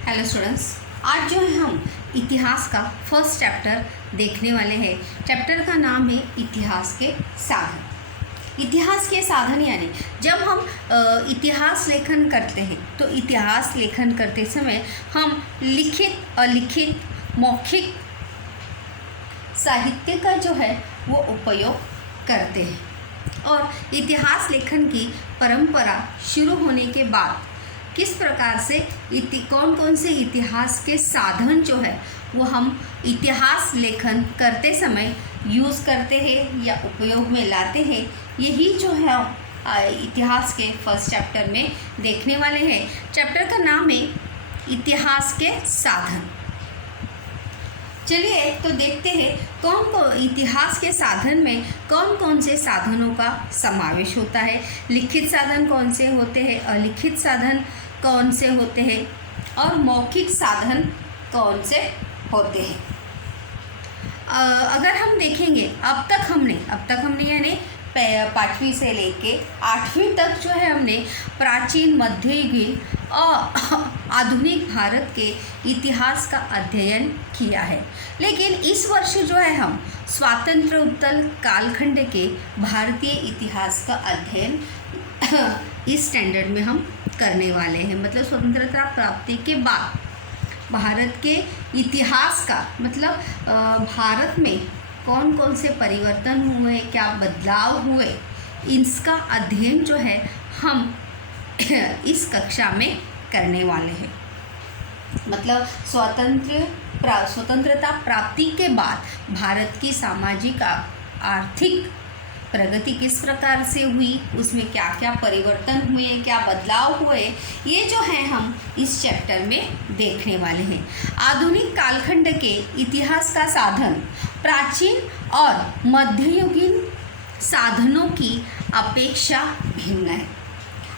Hello students, आज जो है हम इतिहास का फर्स्ट चैप्टर देखने वाले हैं। चैप्टर का नाम है इतिहास के साधन। इतिहास के साधन यानी जब हम इतिहास लेखन करते हैं तो इतिहास लेखन करते समय हम लिखित, अलिखित, मौखिक साहित्य का जो है वो उपयोग करते हैं। और इतिहास लेखन की परंपरा शुरू होने के बाद किस प्रकार से कौन कौन से इतिहास के साधन जो है वो हम इतिहास लेखन करते समय यूज़ करते हैं या उपयोग में लाते हैं, यही जो है इतिहास के फर्स्ट चैप्टर में देखने वाले हैं। चैप्टर का नाम है इतिहास के साधन। चलिए तो देखते हैं इतिहास के साधन में कौन कौन से साधनों का समावेश होता है। लिखित साधन कौन से होते हैं, अलिखित साधन कौन से होते हैं और मौखिक साधन कौन से होते हैं। अगर हम देखेंगे अब तक हमने यानी 5वीं से लेके 8वीं तक जो है हमने प्राचीन, मध्ययुगीन और आधुनिक भारत के इतिहास का अध्ययन किया है। लेकिन इस वर्ष जो है हम स्वातंत्र्योत्तर कालखंड के भारतीय इतिहास का अध्ययन इस स्टैंडर्ड में हम करने वाले हैं। मतलब स्वतंत्रता प्राप्ति के बाद भारत के इतिहास का मतलब भारत में कौन कौन से परिवर्तन हुए, क्या बदलाव हुए, इसका अध्ययन जो है हम इस कक्षा में करने वाले हैं। मतलब स्वतंत्रता प्राप्ति के बाद भारत की सामाजिक आर्थिक प्रगति किस प्रकार से हुई, उसमें क्या क्या परिवर्तन हुए, क्या बदलाव हुए, ये जो है हम इस चैप्टर में देखने वाले हैं। आधुनिक कालखंड के इतिहास का साधन प्राचीन और मध्ययुगीन साधनों की अपेक्षा भिन्न है।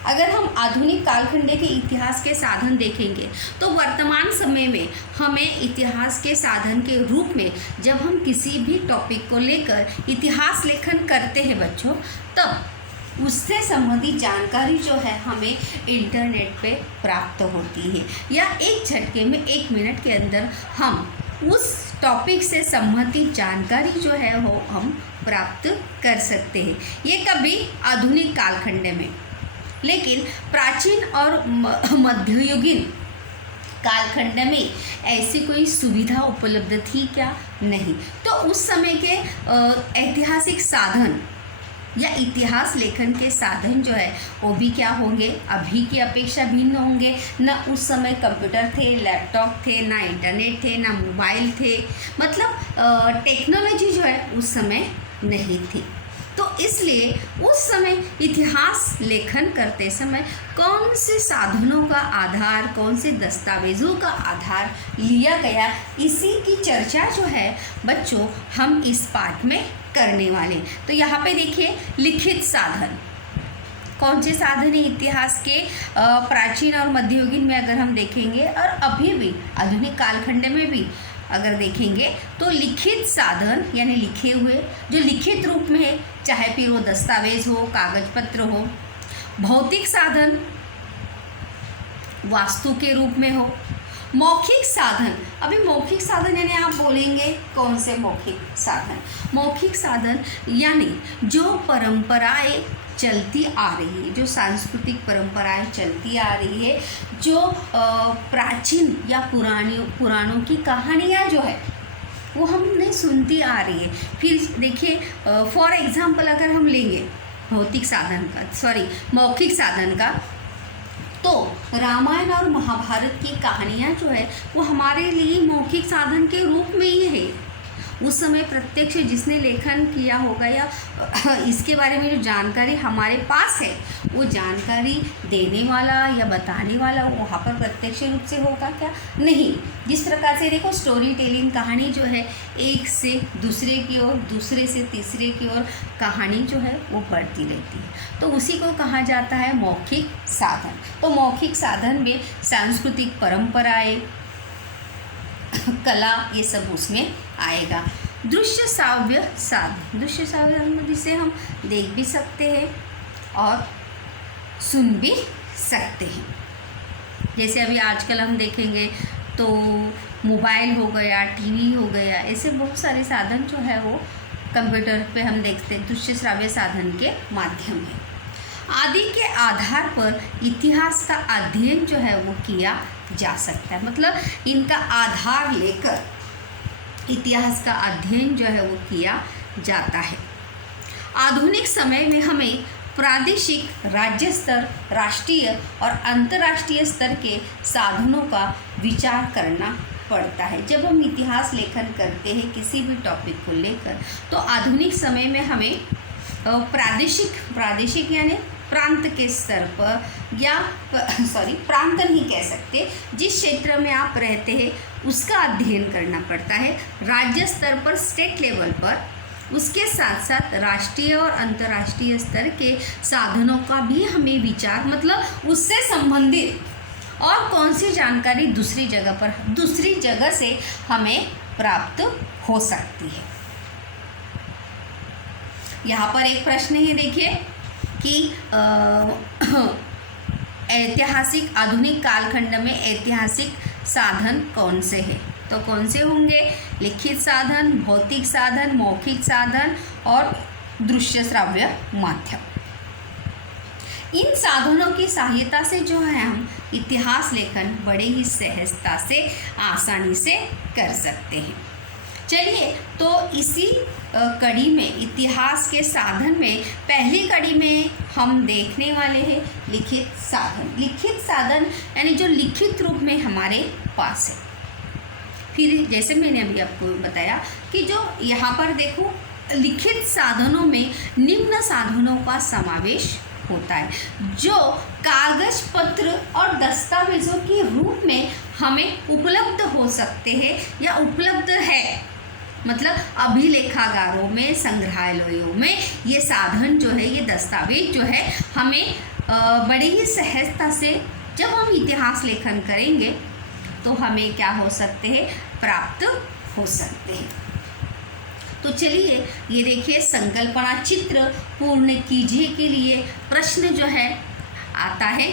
अगर हम आधुनिक कालखंड के इतिहास के साधन देखेंगे तो वर्तमान समय में हमें इतिहास के साधन के रूप में जब हम किसी भी टॉपिक को लेकर इतिहास लेखन करते हैं बच्चों, तब उससे संबंधित जानकारी जो है हमें इंटरनेट पे प्राप्त होती है या एक झटके में 1 मिनट के अंदर हम उस टॉपिक से संबंधित जानकारी जो है वो हम प्राप्त कर सकते हैं। ये कभी आधुनिक कालखंड में। लेकिन प्राचीन और मध्ययुगीन कालखंड में ऐसी कोई सुविधा उपलब्ध थी क्या? नहीं। तो उस समय के ऐतिहासिक साधन या इतिहास लेखन के साधन जो है वो भी क्या होंगे, अभी की अपेक्षा भिन्न होंगे। ना उस समय कंप्यूटर थे, लैपटॉप थे, ना इंटरनेट थे, ना मोबाइल थे। मतलब टेक्नोलॉजी जो है उस समय नहीं थी। तो इसलिए उस समय इतिहास लेखन करते समय कौन से साधनों का आधार, कौन से दस्तावेज़ों का आधार लिया गया, इसी की चर्चा जो है बच्चों हम इस पाठ में करने वाले। तो यहाँ पे देखिए लिखित साधन कौन से साधन है इतिहास के प्राचीन और मध्ययुगीन में अगर हम देखेंगे और अभी भी आधुनिक कालखंड में भी अगर देखेंगे तो लिखित साधन यानी लिखे हुए जो लिखित रूप में है, चाहे फिर वो दस्तावेज हो, कागज पत्र हो। भौतिक साधन वास्तु के रूप में हो। मौखिक साधन, अभी मौखिक साधन यानी आप बोलेंगे कौन से मौखिक साधन? मौखिक साधन यानी जो परंपराएं चलती आ रही है, जो सांस्कृतिक परंपराएं चलती आ रही है, जो प्राचीन या पुराणों की कहानियाँ जो है वो हमने सुनती आ रही है। फिर देखिए फॉर एग्जांपल अगर हम लेंगे मौखिक साधन का तो रामायण और महाभारत की कहानियाँ जो है वो हमारे लिए मौखिक साधन के रूप में ही है। उस समय प्रत्यक्ष जिसने लेखन किया होगा या इसके बारे में जो जानकारी हमारे पास है वो जानकारी देने वाला या बताने वाला वहाँ पर प्रत्यक्ष रूप से होगा क्या? नहीं। जिस प्रकार से देखो स्टोरी टेलिंग, कहानी जो है एक से दूसरे की ओर, दूसरे से तीसरे की ओर कहानी जो है वो बढ़ती रहती है, तो उसी को कहा जाता है मौखिक साधन। तो मौखिक साधन में सांस्कृतिक परंपराएं, कला, ये सब उसमें आएगा। दृश्य श्राव्य साधन जिसे हम देख भी सकते हैं और सुन भी सकते हैं। जैसे अभी आजकल हम देखेंगे तो मोबाइल हो गया, टीवी हो गया, ऐसे बहुत सारे साधन जो है वो कंप्यूटर पे हम देखते हैं, दृश्य श्राव्य साधन के माध्यम है। आदि के आधार पर इतिहास का अध्ययन जो है वो किया जा सकता है, मतलब इनका आधार लेकर इतिहास का अध्ययन जो है वो किया जाता है। आधुनिक समय में हमें प्रादेशिक, राज्य स्तर, राष्ट्रीय और अंतर्राष्ट्रीय स्तर के साधनों का विचार करना पड़ता है। जब हम इतिहास लेखन करते हैं किसी भी टॉपिक को लेकर, तो आधुनिक समय में हमें प्रादेशिक यानी प्रांत के स्तर पर या प्रांत नहीं कह सकते, जिस क्षेत्र में आप रहते हैं उसका अध्ययन करना पड़ता है। राज्य स्तर पर, स्टेट लेवल पर, उसके साथ साथ राष्ट्रीय और अंतर्राष्ट्रीय स्तर के साधनों का भी हमें विचार, मतलब उससे संबंधित और कौन सी जानकारी दूसरी जगह से हमें प्राप्त हो सकती है। यहाँ पर एक प्रश्न है, देखिए कि ऐतिहासिक आधुनिक कालखंड में ऐतिहासिक साधन कौन से हैं? तो कौन से होंगे? लिखित साधन, भौतिक साधन, मौखिक साधन और दृश्य श्राव्य माध्यम। इन साधनों की सहायता से जो है हम इतिहास लेखन बड़े ही सहजता से, आसानी से कर सकते हैं। चलिए, तो इसी कड़ी में, इतिहास के साधन में पहली कड़ी में हम देखने वाले हैं लिखित साधन। लिखित साधन यानी जो लिखित रूप में हमारे पास है। फिर जैसे मैंने अभी आपको बताया कि जो यहाँ पर देखो, लिखित साधनों में निम्न साधनों का समावेश होता है, जो कागज पत्र और दस्तावेजों के रूप में हमें उपलब्ध हो सकते हैं या उपलब्ध है। मतलब अभिलेखागारों में, संग्रहालयों में ये साधन जो है, ये दस्तावेज जो है, हमें बड़ी ही सहजता से जब हम इतिहास लेखन करेंगे तो हमें क्या हो सकते हैं? प्राप्त हो सकते हैं। तो चलिए, ये देखिए, संकल्पना चित्र पूर्ण कीजिए के लिए प्रश्न जो है आता है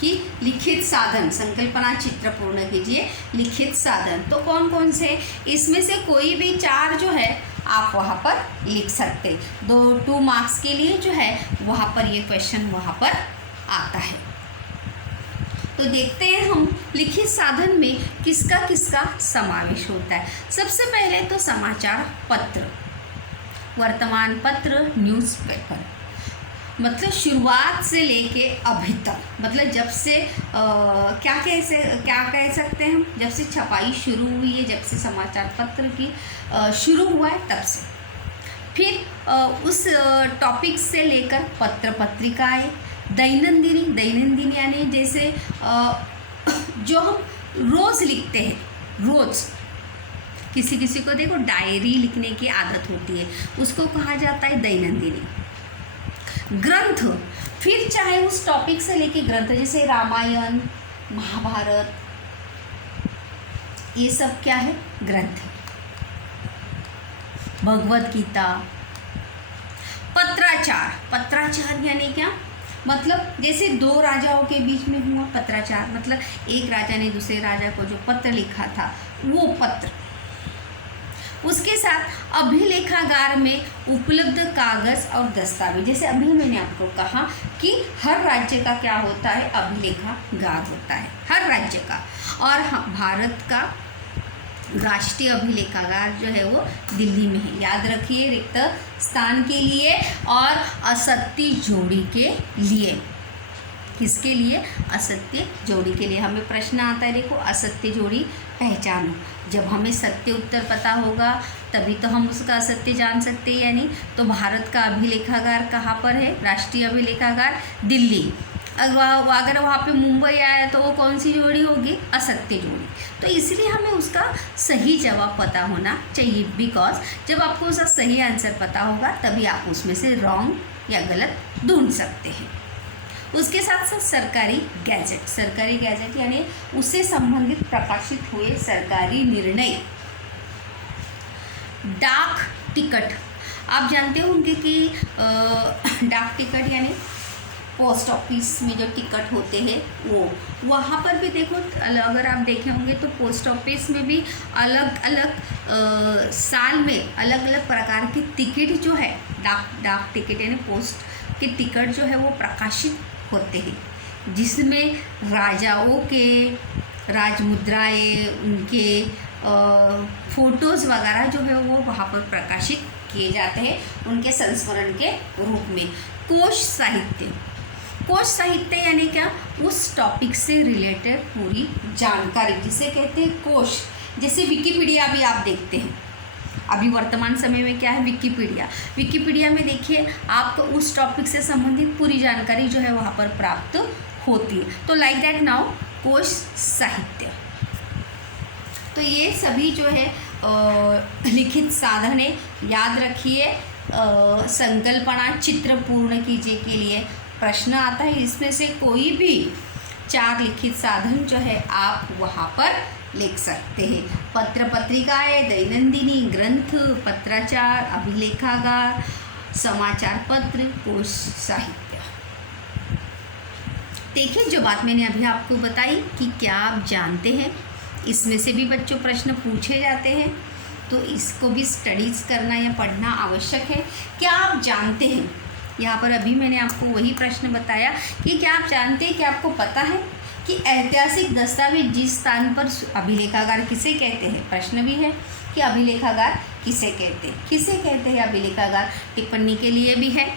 कि लिखित साधन, संकल्पना चित्र पूर्ण कीजिए, लिखित साधन। तो कौन कौन से? इसमें से कोई भी 4 जो है आप वहाँ पर लिख सकते। 2 मार्क्स के लिए जो है वहाँ पर ये क्वेश्चन वहाँ पर आता है। तो देखते हैं हम लिखित साधन में किसका किसका समावेश होता है। सबसे पहले तो समाचार पत्र, वर्तमान पत्र, न्यूज़पेपर, मतलब शुरुआत से लेके अभी तक, मतलब जब से क्या कह सकते हैं हम, जब से छपाई शुरू हुई है, जब से समाचार पत्र की शुरू हुआ है तब से। फिर उस टॉपिक से लेकर पत्र पत्रिकाएँ, दैनंदिनी यानी जैसे जो हम रोज़ लिखते हैं, रोज़ किसी को देखो डायरी लिखने की आदत होती है, उसको कहा जाता है दैनंदिनी। ग्रंथ, फिर चाहे उस टॉपिक से लेके ग्रंथ, जैसे रामायण, महाभारत, ये सब क्या है? ग्रंथ। भगवत गीता। पत्राचार यानी क्या? मतलब जैसे 2 राजाओं के बीच में हुआ पत्राचार, मतलब एक राजा ने दूसरे राजा को जो पत्र लिखा था वो पत्र। उसके साथ अभिलेखागार में उपलब्ध कागज़ और दस्तावेज, जैसे अभी मैंने आपको कहा कि हर राज्य का क्या होता है? अभिलेखागार होता है हर राज्य का। और भारत का राष्ट्रीय अभिलेखागार जो है वो दिल्ली में है। याद रखिए, रिक्त स्थान के लिए और असत्य जोड़ी के लिए। किसके लिए? असत्य जोड़ी के लिए। हमें प्रश्न आता है, देखो, असत्य जोड़ी पहचानो। जब हमें सत्य उत्तर पता होगा तभी तो हम उसका असत्य जान सकते हैं, यानी। तो भारत का अभिलेखागार कहाँ पर है? राष्ट्रीय अभिलेखागार दिल्ली। अगर वहाँ पे मुंबई आया तो वो कौन सी जोड़ी होगी? असत्य जोड़ी। तो इसलिए हमें उसका सही जवाब पता होना चाहिए, बिकॉज जब आपको उसका सही आंसर पता होगा तभी आप उसमें से रॉन्ग या गलत ढूंढ सकते हैं। उसके साथ साथ सरकारी गैजेट यानी उससे संबंधित प्रकाशित हुए सरकारी निर्णय। डाक टिकट, आप जानते होंगे कि डाक टिकट यानी पोस्ट ऑफिस में जो टिकट होते हैं वो, वहाँ पर भी देखो अगर आप देखे होंगे तो पोस्ट ऑफिस में भी अलग अलग साल में अलग अलग प्रकार की टिकट जो है, डाक टिकट यानी पोस्ट के टिकट जो है वो प्रकाशित होते हैं, जिसमें राजाओं के राजमुद्राएं, उनके फोटोज़ वगैरह जो है वो वहाँ पर प्रकाशित किए जाते हैं उनके संस्मरण के रूप में। कोश साहित्य, कोश साहित्य यानी क्या, उस टॉपिक से रिलेटेड पूरी जानकारी जिसे कहते हैं कोश। जैसे विकिपीडिया भी आप देखते हैं, अभी वर्तमान समय में क्या है, विकिपीडिया में देखिए आपको उस टॉपिक से संबंधित पूरी जानकारी जो है वहाँ पर प्राप्त होती है। तो लाइक दैट नाउ कोश साहित्य। तो ये सभी जो है लिखित साधन है, याद रखिए। संकल्पना चित्र पूर्ण कीजिए के लिए प्रश्न आता है, इसमें से कोई भी 4 लिखित साधन जो है आप वहाँ पर लिख सकते हैं। पत्र पत्रिकाएं, दैनंदिनी, ग्रंथ, पत्राचार, अभिलेखागार, समाचार पत्र, कोश साहित्य। देखिए जो बात मैंने अभी आपको बताई कि क्या आप जानते हैं, इसमें से भी बच्चों प्रश्न पूछे जाते हैं, तो इसको भी स्टडीज़ करना या पढ़ना आवश्यक है। क्या आप जानते हैं, यहाँ पर अभी मैंने आपको वही प्रश्न बताया कि क्या आप जानते हैं, कि आपको पता है कि ऐतिहासिक दस्तावेज जिस स्थान पर, अभिलेखागार किसे कहते हैं, प्रश्न भी है कि अभिलेखागार किसे कहते हैं अभिलेखागार, टिप्पणी के लिए भी है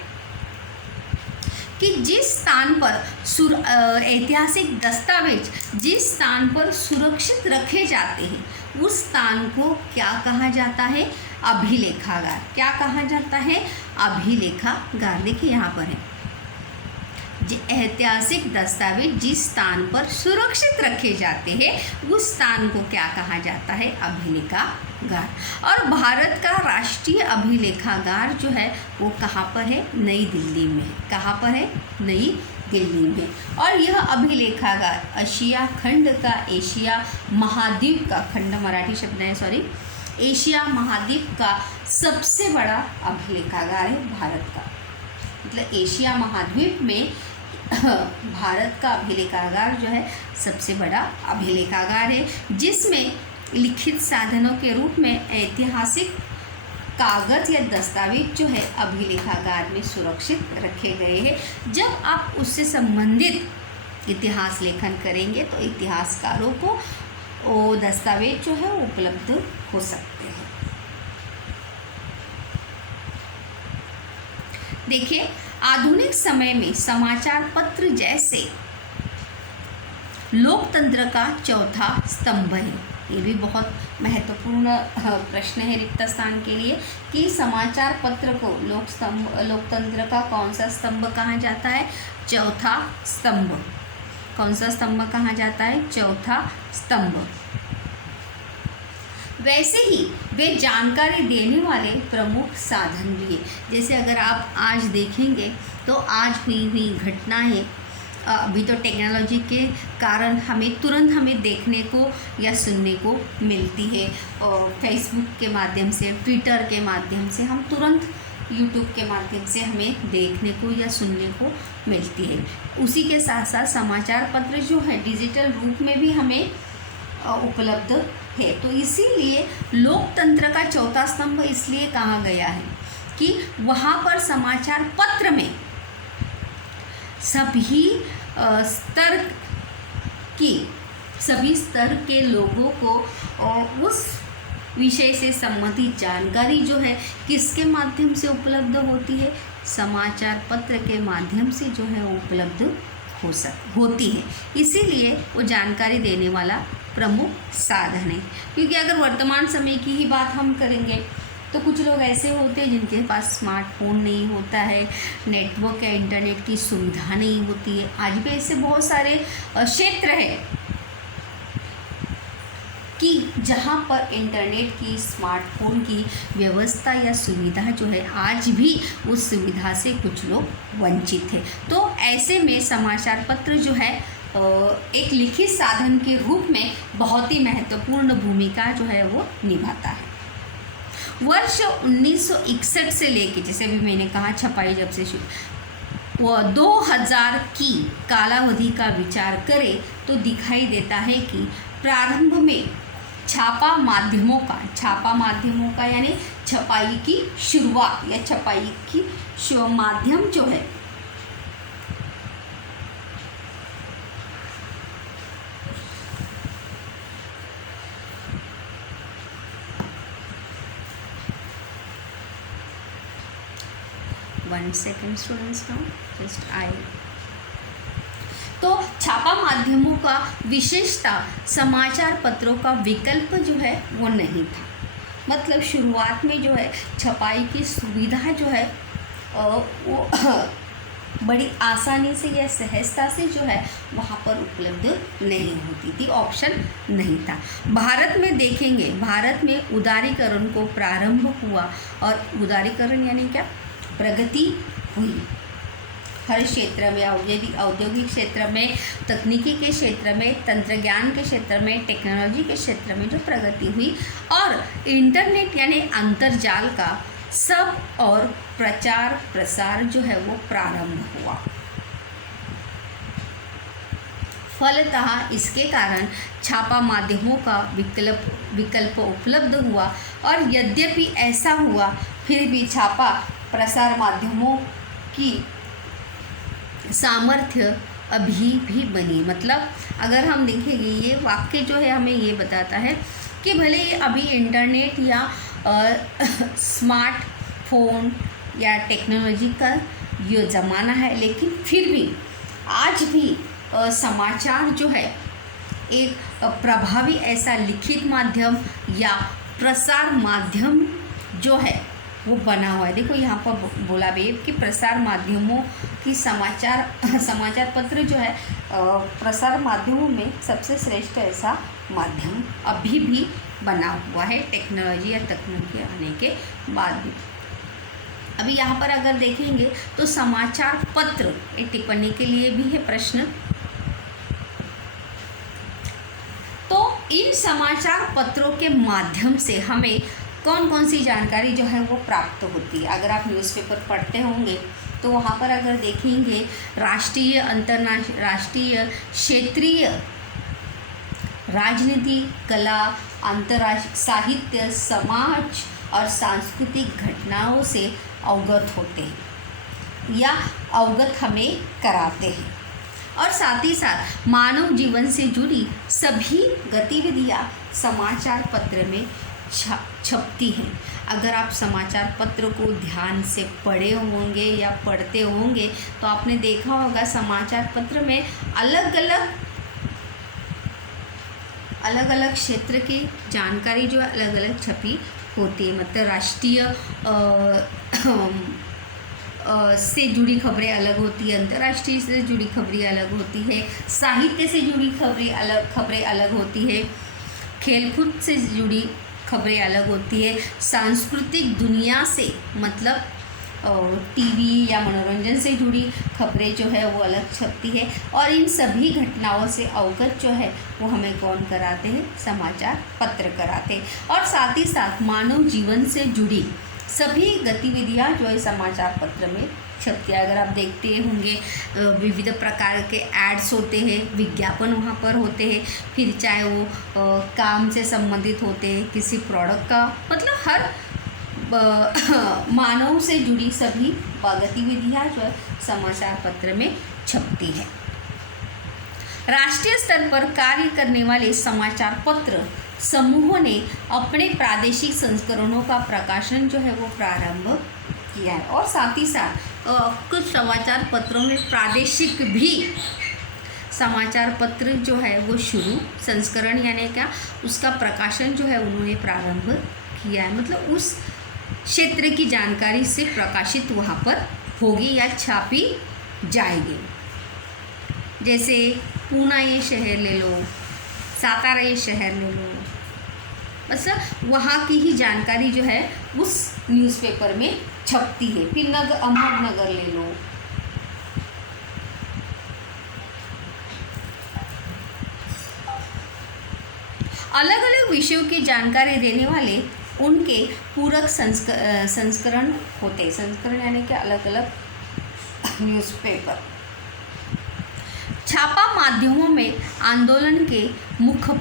कि जिस स्थान पर ऐतिहासिक दस्तावेज जिस स्थान पर सुरक्षित रखे जाते हैं उस स्थान को क्या कहा जाता है, अभिलेखागार। क्या कहा जाता है, अभिलेखागार। देखिए यहाँ पर है, ऐतिहासिक दस्तावेज जिस स्थान पर सुरक्षित रखे जाते हैं उस स्थान को क्या कहा जाता है, अभिलेखागार। और भारत का राष्ट्रीय अभिलेखागार जो है वो कहाँ पर है, नई दिल्ली में। कहाँ पर है, नई दिल्ली में। और यह अभिलेखागार एशिया खंड का, एशिया महाद्वीप का, खंड मराठी शब्द है सॉरी, एशिया महाद्वीप का सबसे बड़ा अभिलेखागार है भारत का। मतलब एशिया महाद्वीप में भारत का अभिलेखागार जो है सबसे बड़ा अभिलेखागार है, जिसमें लिखित साधनों के रूप में ऐतिहासिक कागज़ या दस्तावेज जो है अभिलेखागार में सुरक्षित रखे गए हैं। जब आप उससे संबंधित इतिहास लेखन करेंगे तो इतिहासकारों को वो दस्तावेज जो है उपलब्ध हो सकते हैं। देखिए आधुनिक समय में समाचार पत्र जैसे लोकतंत्र का चौथा स्तंभ है। ये भी बहुत महत्वपूर्ण प्रश्न है रिक्त स्थान के लिए कि समाचार पत्र को लोकतंत्र का कौन सा स्तंभ कहा जाता है, चौथा स्तंभ। कौन सा स्तंभ कहा जाता है, चौथा स्तंभ। वैसे ही वे जानकारी देने वाले प्रमुख साधन भी है। जैसे अगर आप आज देखेंगे तो आज हुई घटनाएं अभी तो टेक्नोलॉजी के कारण हमें देखने को या सुनने को मिलती है, और फेसबुक के माध्यम से, ट्विटर के माध्यम से, हम तुरंत यूट्यूब के माध्यम से हमें देखने को या सुनने को मिलती है। उसी के साथ साथ समाचार पत्र जो है डिजिटल रूप में भी हमें उपलब्ध है। तो इसीलिए लोकतंत्र का चौथा स्तंभ इसलिए कहा गया है कि वहाँ पर समाचार पत्र में सभी स्तर के लोगों को उस विषय से संबंधित जानकारी जो है किसके माध्यम से उपलब्ध होती है, समाचार पत्र के माध्यम से जो है उपलब्ध होती है। इसीलिए वो जानकारी देने वाला प्रमुख साधन है। क्योंकि अगर वर्तमान समय की ही बात हम करेंगे तो कुछ लोग ऐसे होते हैं जिनके पास स्मार्टफोन नहीं होता है, नेटवर्क या इंटरनेट की सुविधा नहीं होती है। आज भी ऐसे बहुत सारे क्षेत्र हैं कि जहाँ पर इंटरनेट की, स्मार्टफोन की व्यवस्था या सुविधा जो है आज भी उस सुविधा से कुछ लोग वंचित हैं। तो ऐसे में समाचार पत्र जो है एक लिखित साधन के रूप में बहुत ही महत्वपूर्ण भूमिका जो है वो निभाता है। वर्ष 1961 से लेके, जैसे भी मैंने कहा छपाई जब से वो 2000 की कालावधि का विचार करें तो दिखाई देता है कि प्रारंभ में छापा माध्यमों का यानी छपाई की शुरुआत या छपाई की माध्यम जो है one second students now just I तो छापा माध्यमों का विशेषता समाचार पत्रों का विकल्प जो है वो नहीं था। मतलब शुरुआत में जो है छपाई की सुविधा जो है वो बड़ी आसानी से या सहजता से जो है वहाँ पर उपलब्ध नहीं होती थी, ऑप्शन नहीं था। भारत में देखेंगे, भारत में उदारीकरण को प्रारंभ हुआ और उदारीकरण यानी क्या, प्रगति हुई। हर क्षेत्र में, औद्योगिक क्षेत्र में, तकनीकी के क्षेत्र में, तंत्रज्ञान के क्षेत्र में, टेक्नोलॉजी के क्षेत्र में जो प्रगति हुई और इंटरनेट यानी अंतर्जाल का सब और प्रचार प्रसार जो है वो प्रारंभ हुआ। फलतः इसके कारण छापा माध्यमों का विकल्प उपलब्ध हुआ और यद्यपि ऐसा हुआ फिर भी छापा प्रसार माध्यमों की सामर्थ्य अभी भी बनी। मतलब अगर हम देखेंगे ये वाक्य जो है हमें ये बताता है कि भले ही अभी इंटरनेट या स्मार्टफोन या टेक्नोलॉजी का ये ज़माना है, लेकिन फिर भी आज भी समाचार जो है एक प्रभावी ऐसा लिखित माध्यम या प्रसार माध्यम जो है वो बना हुआ है। देखो यहाँ पर बोला भी कि प्रसार माध्यमों की समाचार पत्र जो है प्रसार माध्यमों में सबसे श्रेष्ठ ऐसा माध्यम अभी भी बना हुआ है टेक्नोलॉजी या तकनीकी आने के बाद भी। अभी यहाँ पर अगर देखेंगे तो समाचार पत्र एक टिप्पणी के लिए भी है प्रश्न। तो इन समाचार पत्रों के माध्यम से हमें कौन कौन सी जानकारी जो है वो प्राप्त होती है। अगर आप न्यूज़पेपर पढ़ते होंगे तो वहाँ पर अगर देखेंगे राष्ट्रीय, अंतर्राष्ट्रीय, क्षेत्रीय, राजनीति, कला, अंतर्राष्ट्रीय, साहित्य, समाज और सांस्कृतिक घटनाओं से अवगत होते हैं या अवगत हमें कराते हैं और साथ ही साथ मानव जीवन से जुड़ी सभी गतिविधियाँ समाचार पत्र में छपती हैं। अगर आप समाचार पत्र को ध्यान से पढ़े होंगे या पढ़ते होंगे तो आपने देखा होगा समाचार पत्र में अलग अलग क्षेत्र की जानकारी जो अलग अलग छपी होती है। मतलब राष्ट्रीय से जुड़ी खबरें अलग होती है, अंतर्राष्ट्रीय से जुड़ी खबरें अलग होती है, साहित्य से जुड़ी खबरें अलग होती है, खेलकूद से जुड़ी खबरें अलग होती है, सांस्कृतिक दुनिया से मतलब टीवी या मनोरंजन से जुड़ी खबरें जो है वो अलग छपती है। और इन सभी घटनाओं से अवगत जो है वो हमें कौन कराते हैं, समाचार पत्र कराते हैं। और साथ ही साथ मानव जीवन से जुड़ी सभी गतिविधियाँ जो है समाचार पत्र में छपती है। अगर आप देखते होंगे विविध प्रकार के एड्स होते हैं, विज्ञापन वहाँ पर होते हैं, फिर चाहे वो काम से संबंधित होते हैं, किसी प्रोडक्ट का, मतलब हर मानव से जुड़ी सभी गतिविधियाँ जो है समाचार पत्र में छपती है। राष्ट्रीय स्तर पर कार्य करने वाले समाचार पत्र समूहों ने अपने प्रादेशिक संस्करणों का प्रकाशन जो है वो प्रारंभ किया है। और साथ ही साथ कुछ समाचार पत्रों में प्रादेशिक भी समाचार पत्र जो है वो शुरू संस्करण यानी क्या उसका प्रकाशन जो है उन्होंने प्रारंभ किया है। मतलब उस क्षेत्र की जानकारी से प्रकाशित वहाँ पर होगी या छापी जाएगी। जैसे पूना ये शहर ले लो, सातारा ये शहर ले लो, मतलब वहाँ की ही जानकारी जो है उस न्यूज़पेपर में छपती है। फिर अहमदनगर ले लो, अलग अलग विषयों की जानकारी देने वाले उनके पूरक संस्करण होते हैं। संस्करण यानी कि अलग अलग न्यूज़पेपर। छापा माध्यमों में आंदोलन के मुख्य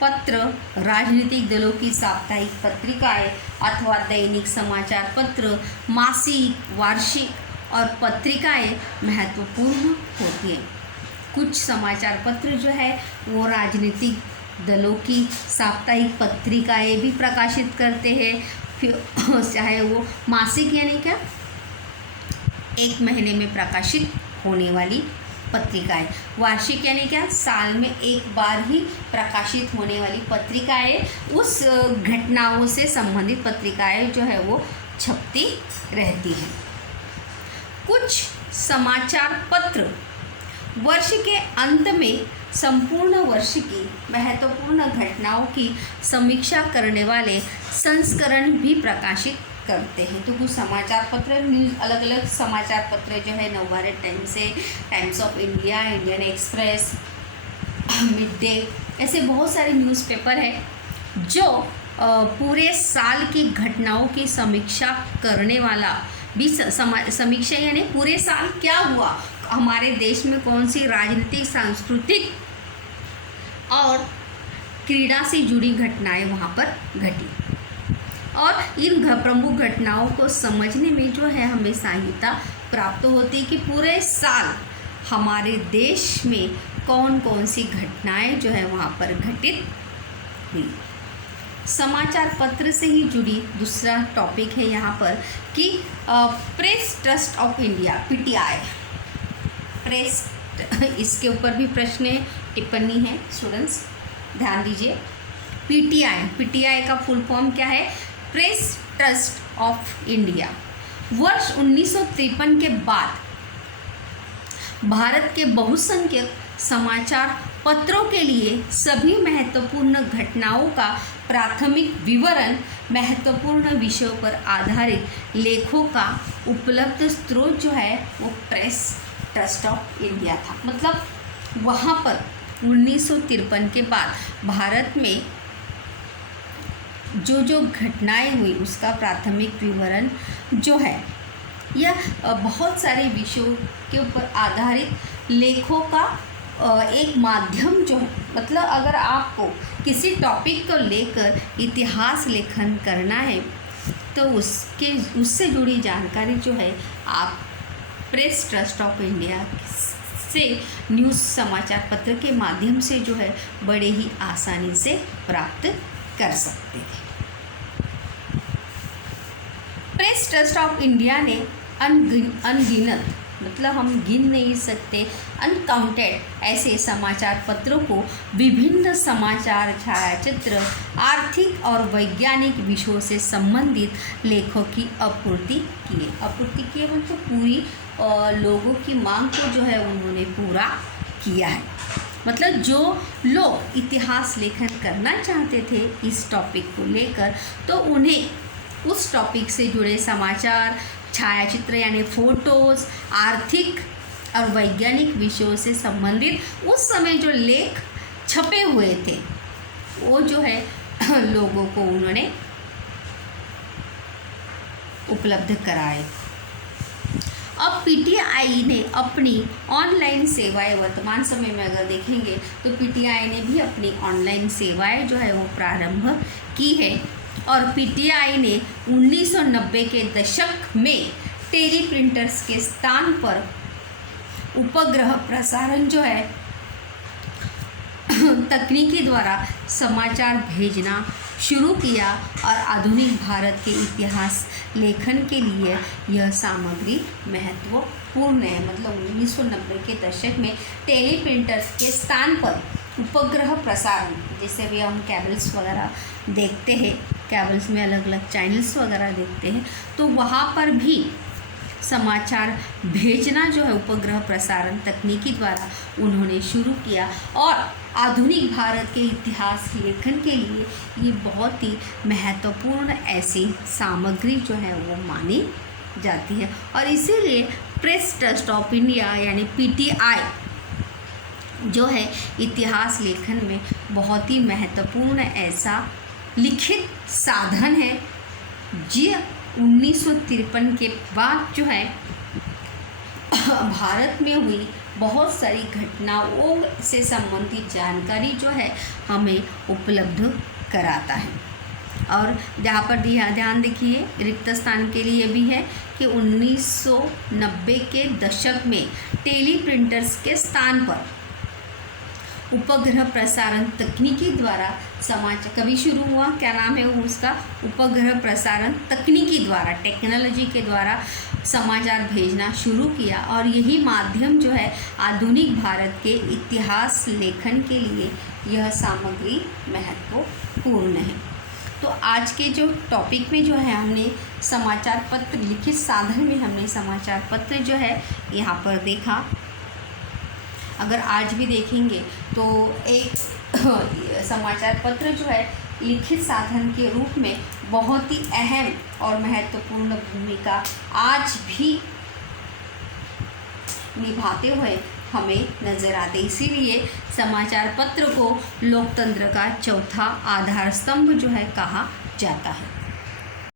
पत्र, राजनीतिक दलों की साप्ताहिक पत्रिकाएं अथवा दैनिक समाचार पत्र, मासिक, वार्षिक और पत्रिकाएं महत्वपूर्ण होती हैं। कुछ समाचार पत्र जो है वो राजनीतिक दलों की साप्ताहिक पत्रिकाएं भी प्रकाशित करते हैं, फिर चाहे वो मासिक यानी क्या 1 महीने में प्रकाशित होने वाली पत्रिकाएं, वार्षिक यानी क्या साल में एक बार ही प्रकाशित होने वाली पत्रिकाएं, उस घटनाओं से संबंधित पत्रिकाएं जो है वो छपती रहती हैं। कुछ समाचार पत्र वर्ष के अंत में संपूर्ण वर्ष की महत्वपूर्ण घटनाओं की समीक्षा करने वाले संस्करण भी प्रकाशित करते हैं। तो कुछ समाचार पत्र, न्यूज़, अलग अलग समाचार पत्र जो है नवभारत टाइम्स है, times of India, Indian express, mid day, ऐसे बहुत सारे न्यूज़पेपर है जो पूरे साल की घटनाओं की समीक्षा करने वाला भी समीक्षा यानी पूरे साल क्या हुआ, हमारे देश में कौन सी राजनीतिक, सांस्कृतिक और क्रीड़ा से जुड़ी घटनाएं वहाँ पर घटी, और इन प्रमुख घटनाओं को समझने में जो है हमें सहायता प्राप्त होती है कि पूरे साल हमारे देश में कौन कौन सी घटनाएं जो है वहाँ पर घटित हुई। समाचार पत्र से ही जुड़ी दूसरा टॉपिक है यहाँ पर कि press trust of India, PTI, press, इसके ऊपर भी प्रश्न टिप्पणी है स्टूडेंट्स, ध्यान दीजिए। PTI का फुल फॉर्म क्या है? Press trust of India. वर्ष 1953 के बाद भारत के बहुसंख्यक समाचार पत्रों के लिए सभी महत्वपूर्ण घटनाओं का प्राथमिक विवरण महत्वपूर्ण विषयों पर आधारित लेखों का उपलब्ध स्रोत जो है वो प्रेस ट्रस्ट ऑफ इंडिया था। मतलब वहाँ पर 1953 के बाद भारत में जो घटनाएं हुई उसका प्राथमिक विवरण जो है यह बहुत सारे विषयों के ऊपर आधारित लेखों का एक माध्यम जो है, मतलब अगर आपको किसी टॉपिक को लेकर इतिहास लेखन करना है तो उससे जुड़ी जानकारी जो है आप प्रेस ट्रस्ट ऑफ इंडिया से न्यूज़ समाचार पत्र के माध्यम से जो है बड़े ही आसानी से प्राप्त कर सकते हैं। प्रेस ट्रस्ट ऑफ इंडिया ने अनगिनत, मतलब हम गिन नहीं सकते, अनकाउंटेड ऐसे समाचार पत्रों को विभिन्न समाचार, छायाचित्र, आर्थिक और वैज्ञानिक विषयों से संबंधित लेखों की आपूर्ति की मतलब पूरी लोगों की मांग को जो है उन्होंने पूरा किया है। मतलब जो लोग इतिहास लेखन करना चाहते थे इस टॉपिक को लेकर, तो उन्हें उस टॉपिक से जुड़े समाचार, छायाचित्र यानी फोटोज़, आर्थिक और वैज्ञानिक विषयों से संबंधित उस समय जो लेख छपे हुए थे वो जो है लोगों को उन्होंने उपलब्ध कराए। अब PTI ने अपनी ऑनलाइन सेवाएं, वर्तमान समय में अगर देखेंगे तो PTI ने भी अपनी ऑनलाइन सेवाएं जो है वो प्रारंभ की है, और PTI ने 1990 के दशक में टेलीप्रिंटर्स के स्थान पर उपग्रह प्रसारण जो है तकनीकी द्वारा समाचार भेजना शुरू किया, और आधुनिक भारत के इतिहास लेखन के लिए यह सामग्री महत्वपूर्ण है। मतलब 1990 के दशक में टेलीप्रिंटर्स के स्थान पर उपग्रह प्रसारण, जैसे भी हम केबल्स वगैरह देखते हैं, केबल्स में अलग अलग चैनल्स वगैरह देखते हैं, तो वहाँ पर भी समाचार भेजना जो है उपग्रह प्रसारण तकनीकी द्वारा उन्होंने शुरू किया, और आधुनिक भारत के इतिहास लेखन के लिए ये बहुत ही महत्वपूर्ण ऐसी सामग्री जो है वो मानी जाती है। और इसीलिए प्रेस ट्रस्ट ऑफ इंडिया यानी PTI जो है इतिहास लेखन में बहुत ही महत्वपूर्ण ऐसा लिखित साधन है, जो 1953 के बाद जो है भारत में हुई बहुत सारी घटनाओं से संबंधित जानकारी जो है हमें उपलब्ध कराता है। और जहाँ पर ध्यान देखिए, रिक्त स्थान के लिए भी है कि 1990 के दशक में टेली प्रिंटर्स के स्थान पर उपग्रह प्रसारण तकनीकी द्वारा समाचार कभी शुरू हुआ, क्या नाम है उसका, उपग्रह प्रसारण तकनीकी द्वारा, टेक्नोलॉजी के द्वारा समाचार भेजना शुरू किया। और यही माध्यम जो है आधुनिक भारत के इतिहास लेखन के लिए यह सामग्री महत्वपूर्ण है। तो आज के जो टॉपिक में जो है हमने समाचार पत्र, लिखित साधन में हमने समाचार पत्र जो है यहाँ पर देखा। अगर आज भी देखेंगे तो एक समाचार पत्र जो है लिखित साधन के रूप में बहुत ही अहम और महत्वपूर्ण भूमिका आज भी निभाते हुए हमें नज़र आते। इसीलिए समाचार पत्र को लोकतंत्र का चौथा आधार स्तंभ जो है कहा जाता है।